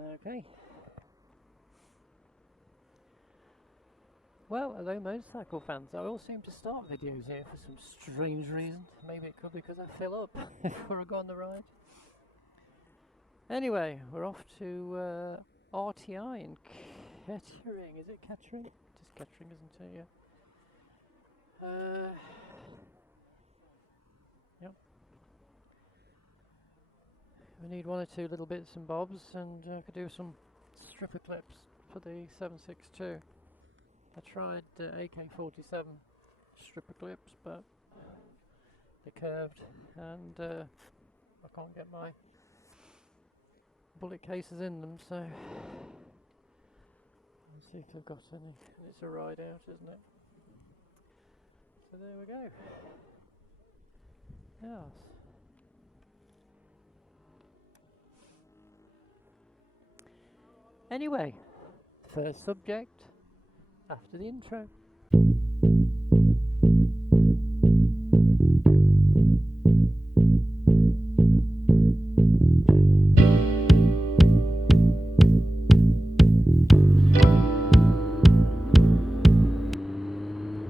Okay. Well, hello motorcycle fans. I all seem to start videos here for some strange reason. Maybe it could be because I fill up before I go on the ride. Anyway, we're off to RTI in Kettering. Is it Kettering? It is Kettering, isn't it? Yeah. Yep. We need one or two little bits and bobs, and I could do some stripper clips for the 762. I tried AK-47 stripper clips, but they're curved, and I can't get my bullet cases in them, so let's see if they've got any. It's a ride out, isn't it? So there we go. Yes. Anyway, first subject after the intro.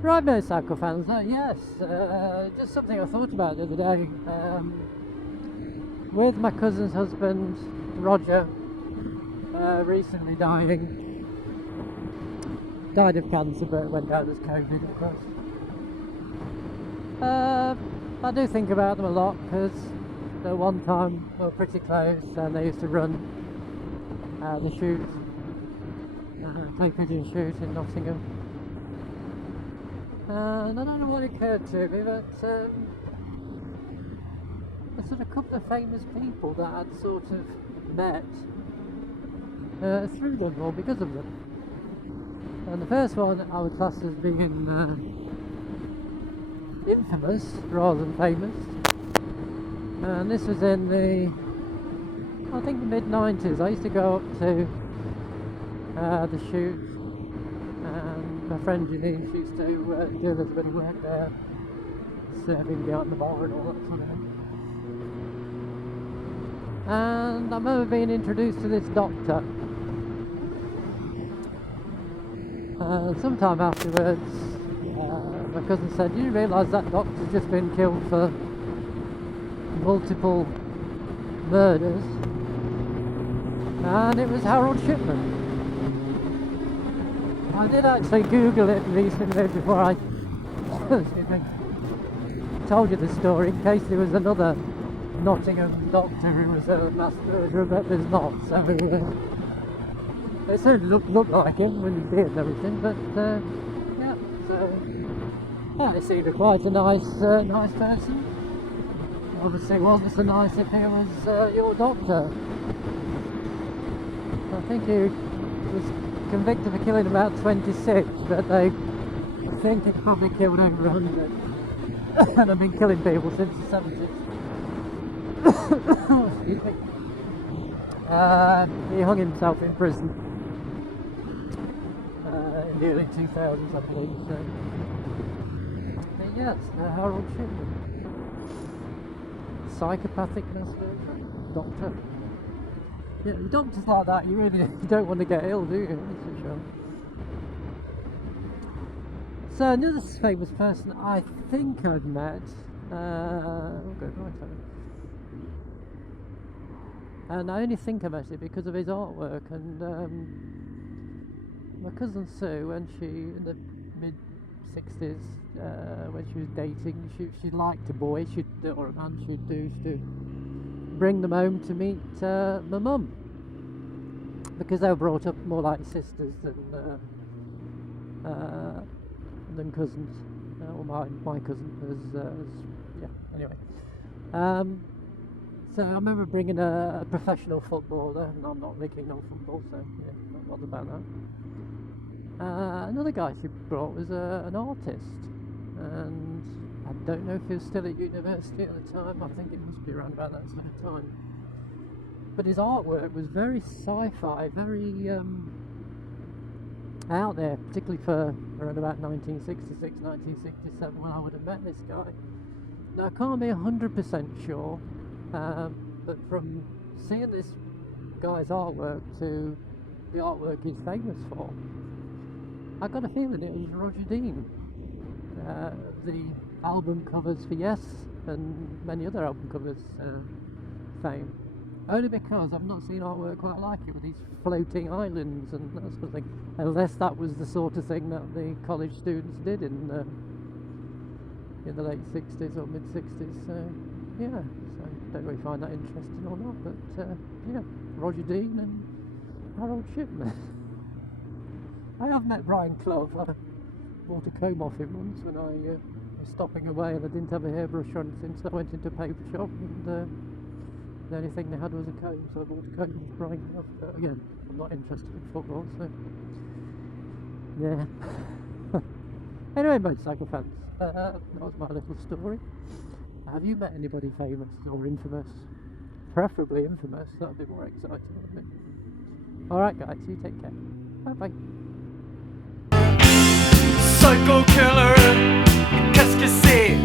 Right, motorcycle fans, yes, just something I thought about the other day. With my cousin's husband, Roger, recently died of cancer, but it went down as COVID, of course. I do think about them a lot because at one time we were pretty close, and they used to run the shoot, clay pigeon shoot in Nottingham. And I don't know what occurred to me, but there's sort of a couple of famous people that I'd sort of met through them or because of them. And the first one I would class as being infamous rather than famous. And this was in I think the mid-90s. I used to go up to the shoot. My friend Janine, she used to do a little bit of work there, serving behind the bar and all that sort of thing. And I remember being introduced to this doctor. Sometime afterwards, my cousin said, "Do you realise that doctor's just been killed for multiple murders?" And it was Harold Shipman. I did actually Google it recently before I told you the story, in case there was another Nottingham doctor who was a mass murderer, but there's not. So it certainly looked like him when he did and everything. But yeah, so yeah, he seemed quite a nice person. Obviously, it wasn't so nice if he was your doctor. I think he was convicted for killing about 26, but they think he probably killed over 100 and have been killing people since the 70s. Excuse me. He hung himself in prison in the early 2000s, I believe. So. But yes, Harold Shipman. Psychopathic doctor. Yeah, doctors like that, you don't want to get ill, do you? That's for sure. So another famous person I think I've met, and I only think I met it because of his artwork. And my cousin Sue, when she in the mid-60s, when she was dating, she liked a boy, or a man she'd do to bring them home to meet my mum, because they were brought up more like sisters than cousins. Or my cousin was yeah. Anyway, so I remember bringing a professional footballer, and I'm not really keen on football, so yeah, not bothered about that. Another guy she brought was an artist, and I don't know if he was still at university at the time. I think it must be around about that sort of time. But his artwork was very sci-fi, very out there, particularly for around about 1966, 1967, when I would have met this guy. Now I can't be 100% sure, but from seeing this guy's artwork to the artwork he's famous for. I got a feeling it was Roger Dean. The album covers for Yes and many other album covers fame. Only because I've not seen artwork quite like it with these floating islands and that sort of thing. Unless that was the sort of thing that the college students did in the late 60s or mid 60s. So yeah, so I don't really find that interesting or not. But yeah, Roger Dean and Harold Shipman. I have met Brian Clough. I bought a comb off him once when I was stopping away and I didn't have a hairbrush or anything, so I went into a paper shop and the only thing they had was a comb, so I bought a comb off Brian Clough. But again, I'm not interested in football, so yeah. Anyway, motorcycle fans, that was my little story. Have you met anybody famous or infamous? Preferably infamous, that'd be more exciting, wouldn't it? Alright guys, you take care. Bye bye. Psycho killer, qu'est-ce que c'est?